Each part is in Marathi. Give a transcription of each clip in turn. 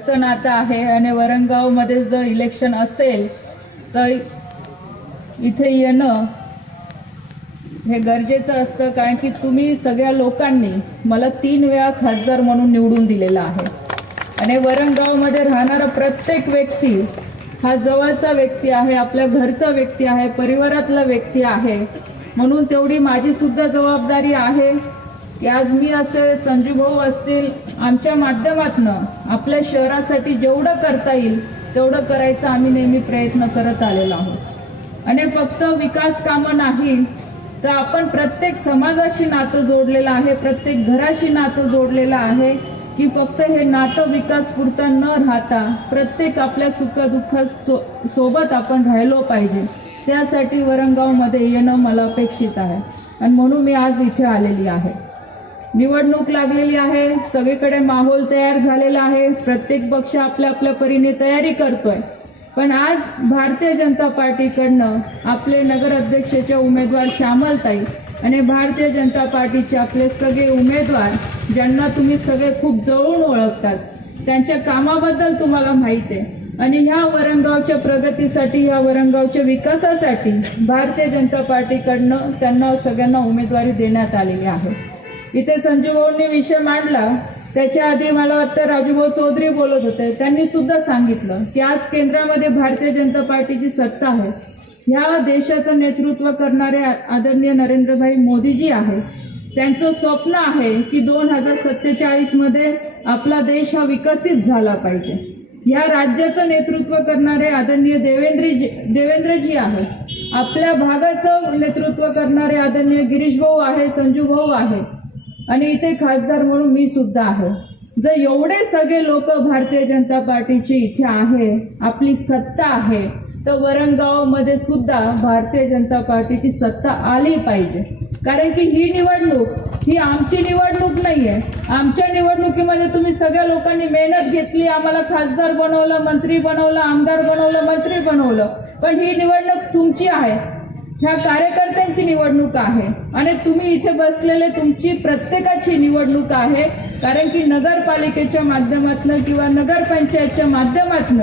घरचं नातं आहे आणि वरणगावमध्ये जर इलेक्शन असेल तर इथे येणं हे गरजेचं असतं कारण की तुम्ही सगळ्या लोकांनी मला तीन वेळा खासदार म्हणून निवडून दिलेला आहे. आणि वरणगावमध्ये राहणारा प्रत्येक व्यक्ती हा जवळचा व्यक्ती आहे आपल्या घरचा व्यक्ती आहे परिवारातला व्यक्ती आहे म्हणून तेवढी माझी सुद्धा जबाबदारी आहे. की आज मी असे संजू भाऊ असतील आमच्या माध्यमातनं आपल्या शहरासाठी जेवढं करता येईल तेवढं करायचा आम्ही नेहमी प्रयत्न करत आलेलो आहोत. आणि फक्त विकास कामं नाही तर आपण प्रत्येक समाजाशी नातं जोडलेलं आहे प्रत्येक घराशी नातं जोडलेलं आहे की फक्त हे नातं विकास पुरतं न राहता प्रत्येक आपल्या सुखदुःख सो सोबत आपण राहिलो पाहिजे. त्यासाठी वरंगावमध्ये येणं मला अपेक्षित आहे. आणि म्हणून मी आज इथे आलेली आहे. निवडणूक लागलेली आहे. सगळीकडे माहोल तयार झालेला आहे. प्रत्येक पक्ष आपल्या आपल्या परीने तयारी करतोय. पण आज भारतीय जनता पार्टीकडनं आपले नगर अध्यक्षाचे उमेदवार श्यामलताई आणि भारतीय जनता पार्टीचे आपले सगळे उमेदवार ज्यांना तुम्ही सगळे खूप जवळून ओळखतात त्यांच्या कामाबद्दल तुम्हाला माहिती आहे. आणि ह्या वरणगावच्या प्रगतीसाठी ह्या वरणगावच्या विकासासाठी भारतीय जनता पार्टीकडनं त्यांना सगळ्यांना उमेदवारी देण्यात आलेली आहे. इथे संजू भाऊंनी विषय मांडला. त्याच्या आधी मला वाटतं राजूभाऊ चौधरी बोलत होते. त्यांनी सुद्धा सांगितलं की आज केंद्रामध्ये भारतीय जनता पार्टीची सत्ता आहे. ह्या देशाचं नेतृत्व करणारे आदरणीय नरेंद्रभाई मोदीजी आहे त्यांचं स्वप्न आहे की दोन हजार सत्तेचाळीसमध्ये आपला देश हा विकसित झाला पाहिजे. या राज्याचं नेतृत्व करणारे आदरणीय देवेंद्रजी देवेंद्रजी आहे आपल्या भागाचं नेतृत्व करणारे आदरणीय गिरीश भाऊ आहे संजू भाऊ आहे आणि इथे खासदार म्हणून मी सुद्धा आहे. जर एवढे सगळे लोक भारतीय जनता पार्टीची इथे आहे आपली सत्ता आहे तर वरणगावमध्ये सुद्धा भारतीय जनता पार्टीची सत्ता आली पाहिजे. कारण की ही निवडणूक ही आमची निवडणूक नाही आहे आमच्या निवडणुकीमध्ये तुम्ही सगळ्या लोकांनी मेहनत घेतली आम्हाला खासदार बनवलं मंत्री बनवलं आमदार बनवलं मंत्री बनवलं. पण ही निवडणूक तुमची आहे. ह्या कार्यकर्त्यांची निवडणूक आहे. आणि तुम्ही इथे बसलेले तुमची प्रत्येकाची निवडणूक आहे. कारण की नगरपालिकेच्या माध्यमातून किंवा नगरपंचायतच्या माध्यमातून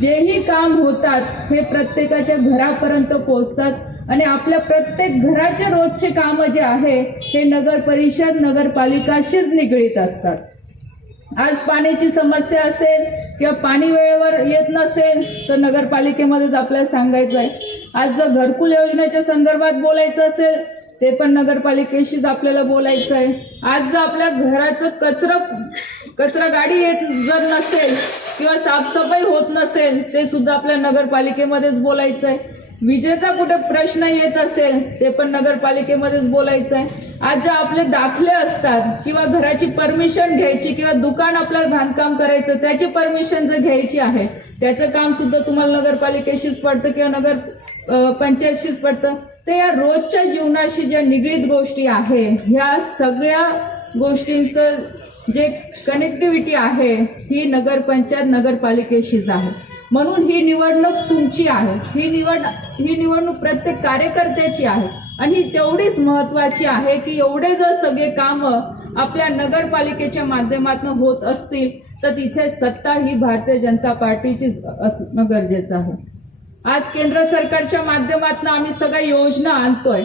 जेही काम होतात हे प्रत्येकाच्या घरापर्यंत पोहोचतात. आणि आपल्या प्रत्येक घराचे रोजचे काम जे आहे हे नगर परिषद नगरपालिकाशीच निगडीत असतात. आज पाण्याची समस्या असेल किंवा पाणी वेळेवर येत नसेल तर नगरपालिकेमध्येच आपल्याला सांगायचं आहे आज जर घरकुल योजनेच्या संदर्भात बोलायचं असेल ते पण नगरपालिकेशीच आपल्याला बोलायचं आहे. आज जर आपल्या घराचं कचरा कचरा गाडी येत जर नसेल किंवा साफसफाई होत नसेल ते सुद्धा आपल्या नगरपालिकेमध्येच बोलायचं आहे. विजेचा कुठे प्रश्न येत असेल ते पण नगरपालिकेमध्येच बोलायचं आहे. आज जर आपले दाखले असतात किंवा घराची परमिशन घ्यायची किंवा दुकान आपल्याला बांधकाम करायचं त्याची परमिशन जर घ्यायची आहे त्याचं काम सुद्धा तुम्हाला नगरपालिकेशीच पडतं किंवा नगर पंचायतशीच पडतं. तर या रोजच्या जीवनाशी ज्या निगडीत गोष्टी आहे ह्या सगळ्या गोष्टींचं जे कनेक्टिव्हिटी आहे ही नगरपंचायत नगरपालिकेशीच आहे. म्हणून ही निवडणूक तुमची आहे. ही निवड ही निवडणूक प्रत्येक कार्यकर्त्याची आहे. आणि ही तेवढीच महत्वाची आहे की एवढे जर सगळे कामं आपल्या नगरपालिकेच्या माध्यमातून होत असतील तर तिथे सत्ता ही भारतीय जनता पार्टीची असणं गरजेचं आहे. आज केंद्र सरकारच्या माध्यमातून आम्ही सगळ्या योजना आणतोय.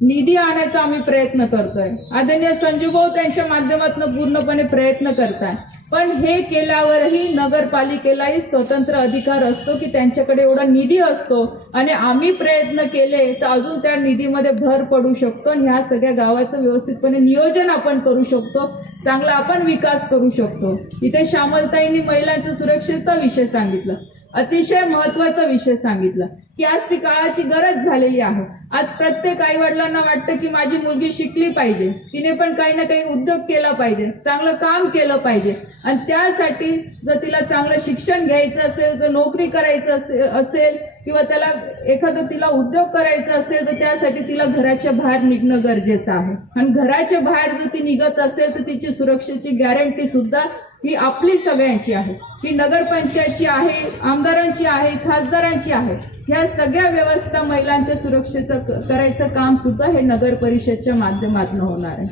निधी आणायचा आम्ही प्रयत्न करतोय. आदरणीय संजू भाऊ त्यांच्या माध्यमातून पूर्णपणे प्रयत्न करताय. पण हे केल्यावरही नगरपालिकेलाही स्वतंत्र अधिकार असतो की त्यांच्याकडे एवढा निधी असतो आणि आम्ही प्रयत्न केले तर अजून त्या निधीमध्ये भर पडू शकतो आणि ह्या सगळ्या गावाचं व्यवस्थितपणे नियोजन आपण करू शकतो. चांगला आपण विकास करू शकतो. इथे श्यामलताईंनी महिलांच्या सुरक्षेचा विषय सांगितलं. अतिशय महत्त्वाचा विषय सांगितला की आज ती काळाची गरज झालेली आहे. आज प्रत्येक आई वडिलांना वाटतं की माझी मुलगी शिकली पाहिजे. तिने पण काही ना काही उद्योग केला पाहिजे चांगलं काम केलं पाहिजे. आणि त्यासाठी जर तिला चांगलं शिक्षण घ्यायचं असेल जर नोकरी करायचं असेल किंवा त्याला एखादं तिला उद्योग करायचा असेल तर त्यासाठी तिला घराच्या बाहेर निघणं गरजेचं आहे. आणि घराच्या बाहेर जर ती निघत असेल तर तिची सुरक्षेची गॅरंटी सुद्धा ही आपली सगळ्यांची आहे. ही नगरपंचायतची आहे आमदारांची आहे खासदारांची आहे. ह्या सगळ्या व्यवस्था महिलांच्या सुरक्षेचं करायचं काम सुद्धा हे नगर परिषदच्या माध्यमातून होणार आहे.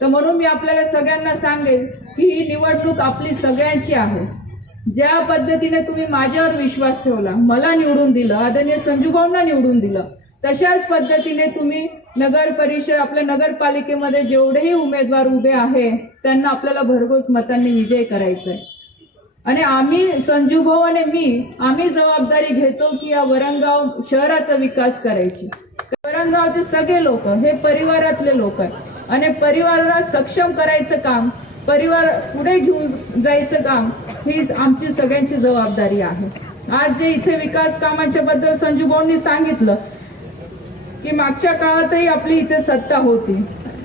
तर म्हणून मी आपल्याला सगळ्यांना सांगेल की ही निवडणूक आपली सगळ्यांची आहे. ज्या पद्धतीने तुम्ही माझ्यावर विश्वास ठेवला मला निवडून दिलं आदरणीय संजूभाऊंना निवडून दिलं तशाच पद्धतीने तुम्ही नगर परिषद आपल्या नगरपालिकेमध्ये जेवढेही उमेदवार उभे आहे त्यांना आपल्याला भरघोस मतांनी विजय करायचा आहे आणि आम्ही संजूभाऊ आणि मी आम्ही जबाबदारी घेतो की या वरणगाव शहराचा विकास करायची. वरणगावचे सगळे लोक हे परिवारातले लोक आहेत. आणि परिवाराला सक्षम करायचं काम परिवार पुढे घेऊन जायचं काम ही आमची सगळ्यांची जबाबदारी आहे. आज जे इथे विकास कामांच्या बद्दल संजू भाऊंनी सांगितलं की मागच्या काळातही आपली इथे सत्ता होती.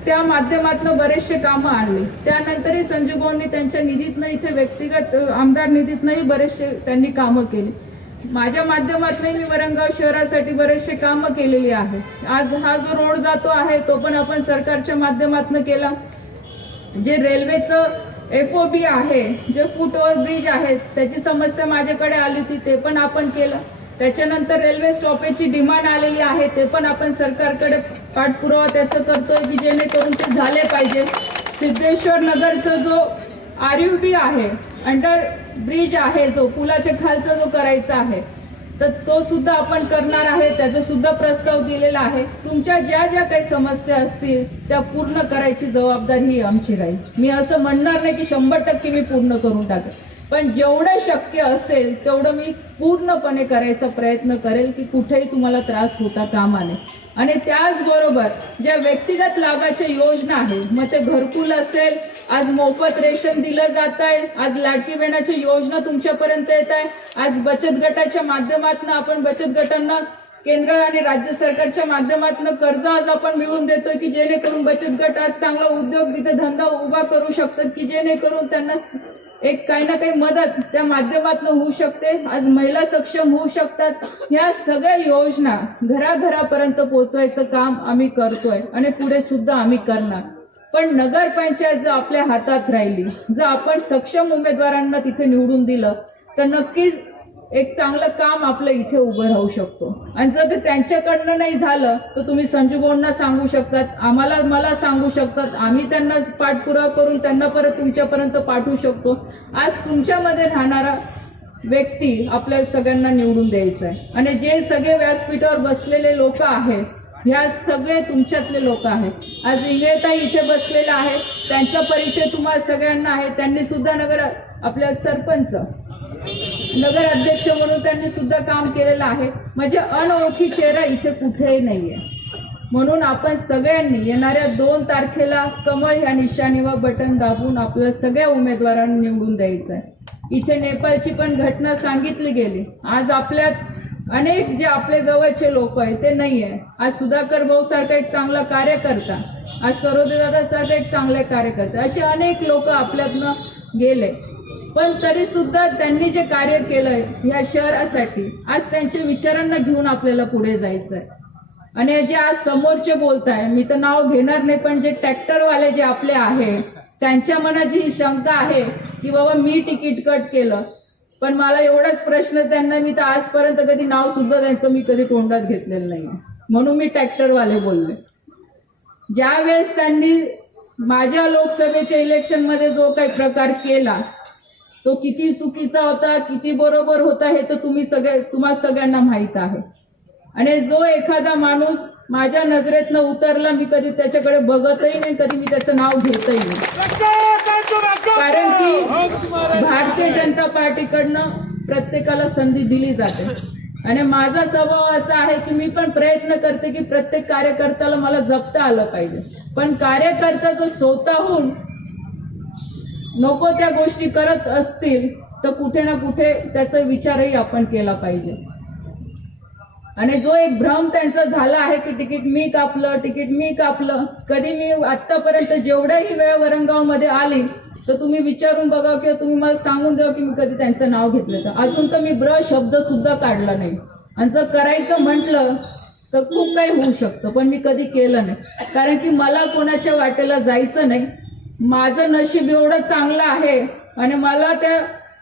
त्या माध्यमातून बरेचसे कामं आणली. त्यानंतरही संजू भाऊंनी त्यांच्या निधीतनं इथे व्यक्तिगत आमदार निधीतनंही बरेचसे त्यांनी कामं केली. माझ्या माध्यमातूनही मी वरंगाव शहरासाठी बरेचसे कामं केलेली आहे. आज हा जो रोड जातो आहे तो पण आपण सरकारच्या माध्यमातून केला. जे रेल्वेचं एफओबी आहे जे फुट ब्रिज आहे त्याची समस्या माझ्याकडे आली होती ते पण आपण केलं. त्याच्यानंतर रेल्वे स्टॉपेजची डिमांड आलेली आहे ते पण आपण सरकारकडे पाठपुरावा त्याचं करतोय की जेणेकरून ते झाले पाहिजे. सिद्धेश्वर नगरचा जो आरयुबी आहे अंडर ब्रिज आहे जो पुलाच्या खालचा जो करायचा आहे तर तो सुद्धा आपण करणार आहे त्याचा सुद्धा प्रस्ताव दिलेला आहे. तुमच्या ज्या ज्या काही समस्या असतील त्या पूर्ण करायची जबाबदारी ही आमची राहील. मी असं म्हणणार नाही की शंभर टक्के मी पूर्ण करून टाकेल पण जेवढं शक्य असेल तेवढं मी पूर्णपणे करायचा प्रयत्न करेल की कुठेही तुम्हाला त्रास होता कामा नये. आणि त्याचबरोबर ज्या व्यक्तिगत लाभाच्या योजना आहेत मग ते घरकुल असेल आज मोफत रेशन दिलं जात आहे आज लाडकी बहिणाच्या योजना तुमच्यापर्यंत येत आहे आज बचत गटाच्या माध्यमातून आपण बचत गटांना केंद्र आणि राज्य सरकारच्या माध्यमातून कर्ज आज आपण मिळवून देतोय की जेणेकरून बचत गट आज चांगला उद्योग तिथे धंदा उभा करू शकतात की जेणेकरून त्यांना एक काही ना काही मदत त्या माध्यमातून होऊ शकते. आज महिला सक्षम होऊ शकतात. ह्या सगळ्या योजना घराघरापर्यंत पोहोचवायचं काम आम्ही करतोय आणि पुढे सुद्धा आम्ही करणार. पण नगरपंचायत जर आपल्या हातात राहिली जर आपण सक्षम उमेदवारांना तिथे निवडून दिलं तर नक्कीच एक चांगलं काम आपलं इथे उभं राहू शकतो. आणि जर ते त्यांच्याकडनं नाही झालं तर तुम्ही संजूगोंना सांगू शकतात आम्हाला मला सांगू शकतात आम्ही त्यांना पाठपुरावा करून त्यांना परत तुमच्यापर्यंत पाठवू शकतो. आज तुमच्यामध्ये राहणारा व्यक्ती आपल्या सगळ्यांना निवडून द्यायचा आहे. आणि जे सगळे व्यासपीठावर बसलेले लोक आहेत ह्या सगळे तुमच्यातले लोक आहेत. आज इंगळताई इथे बसलेला आहे त्यांचा परिचय तुम्हाला सगळ्यांना आहे त्यांनी सुद्धा नगर आपल्या सरपंच. नगर अध्यक्ष म्हणून त्यांनी सुद्धा काम केलेलं आहे. म्हणजे अनोळखी चेहरा इथे कुठेही नाहीये. म्हणून आपण सगळ्यांनी येणाऱ्या दोन तारखेला कमळ ह्या निशाणीवर बटन दाबून आपल्या सगळ्या उमेदवारांना निवडून द्यायचं आहे इथे नेपाळची पण घटना सांगितली गेली. आज आपल्यात अनेक जे आपले जवळचे लोक आहेत ते नाही आहे आज सुधाकर भाऊ सारखा एक चांगला कार्यकर्ता आज सरोदे दादा सारखा एक चांगले कार्यकर्ते असे अनेक लोक आपल्यातनं गेले. पण तरी सुद्धा त्यांनी जे कार्य केलंय ह्या शहरासाठी आज त्यांच्या विचारांना घेऊन आपल्याला पुढे जायचं आहे आणि जे आज समोरचे बोलताय मी तर नाव घेणार नाही पण जे ट्रॅक्टरवाले जे आपले आहे त्यांच्या मनात जी ही शंका आहे की बाबा मी तिकीट कट केलं पण मला एवढाच प्रश्न त्यांना मी तर आजपर्यंत कधी नाव सुद्धा त्यांचं मी कधी तोंडात घेतलेलं नाही म्हणून मी ट्रॅक्टरवाले बोलले. ज्यावेळेस त्यांनी माझ्या लोकसभेच्या इलेक्शनमध्ये जो काही प्रकार केला तो किती चुकीचा होता किती बरोबर होता हे तर तुम्ही सगळे तुम्हाला सगळ्यांना माहीत आहे. आणि जो एखादा माणूस माझ्या नजरेतनं उतरला मी कधी त्याच्याकडे बघतही नाही कधी मी त्याचं नाव घेतही नाही. कारण की भारतीय जनता पार्टीकडनं प्रत्येकाला संधी दिली जाते. आणि माझा स्वभाव असा आहे की मी पण प्रयत्न करते की प्रत्येक कार्यकर्त्याला मला जपता आलं पाहिजे. पण कार्यकर्ता जो स्वतःहून नको त्या गोष्टी करत असतील तर कुठे ना कुठे त्याचा विचारही आपण केला पाहिजे. आणि जो एक भ्रम त्यांचा झाला आहे की तिकीट मी कापलं तिकीट मी कापलं कधी मी आतापर्यंत जेवढ्याही वेळा वरंगावमध्ये आली तर तुम्ही विचारून बघा किंवा तुम्ही मला सांगून द्या की मी कधी त्यांचं नाव घेतलं तर अजून तर मी ब्र शब्द सुद्धा काढला नाही. आणि जर करायचं म्हटलं तर खूप काही होऊ शकतं पण मी कधी केलं नाही. कारण की मला कोणाच्या वाटेला जायचं नाही माझं नशीब एवढं चांगलं आहे आणि मला त्या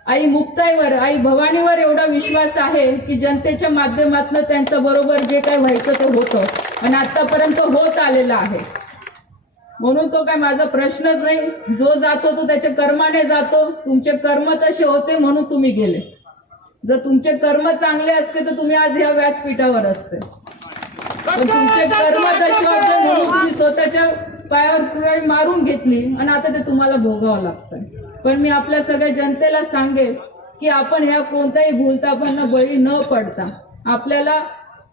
आई मुक्ताईवर आई भवानीवर एवढा विश्वास आहे की जनतेच्या माध्यमातून त्यांच्या बरोबर जे काही व्हायचं ते होतं आणि आतापर्यंत होत आलेलं आहे. म्हणून तो काय माझा प्रश्नच नाही. जो जातो तो त्याच्या कर्माने जातो. तुमचे कर्म तसे होते म्हणून तुम्ही गेले. जर तुमचे कर्म चांगले असते तर तुम्ही आज ह्या व्यासपीठावर असते. पण तुमचे कर्म तसे होते म्हणून तुम्ही स्वतःच्या पायावर कुऱ्हाडी मारून घेतली आणि आता ते तुम्हाला भोगावं लागतंय. पण मी आपल्या सगळ्या जनतेला सांगेल की आपण ह्या कोणत्याही भूलतापांना बळी न पडता आपल्याला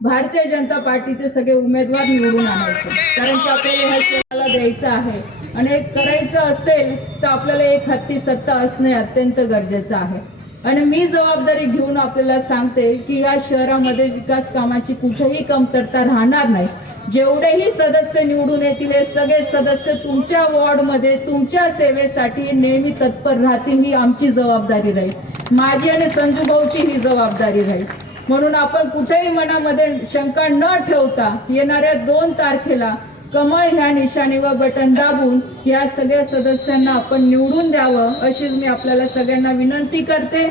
भारतीय जनता पार्टीचे सगळे उमेदवार निवडून आणायचे. कारण की आपल्याला ह्या शहराला द्यायचं आहे. आणि करायचं असेल तर आपल्याला एक हत्ती सत्ता असणे अत्यंत गरजेचं आहे. आणि मी जबाबदारी घेऊन आपल्याला सांगते की या शहरामध्ये विकास कामाची कुठेही कमतरता राहणार नाही. जेवढेही सदस्य निवडून येतील हे सगळे सदस्य तुमच्या वॉर्डमध्ये तुमच्या सेवेसाठी नेहमी तत्पर राहतील ही आमची जबाबदारी राहील. माझी आणि संजू भाऊची ही जबाबदारी राहील. म्हणून आपण कुठेही मनामध्ये शंका न ठेवता येणाऱ्या दोन तारखेला कमळ ह्या निशाणीवर बटन दाबून या सगळ्या सदस्यांना आपण निवडून द्यावं अशीच मी आपल्याला सगळ्यांना विनंती करते.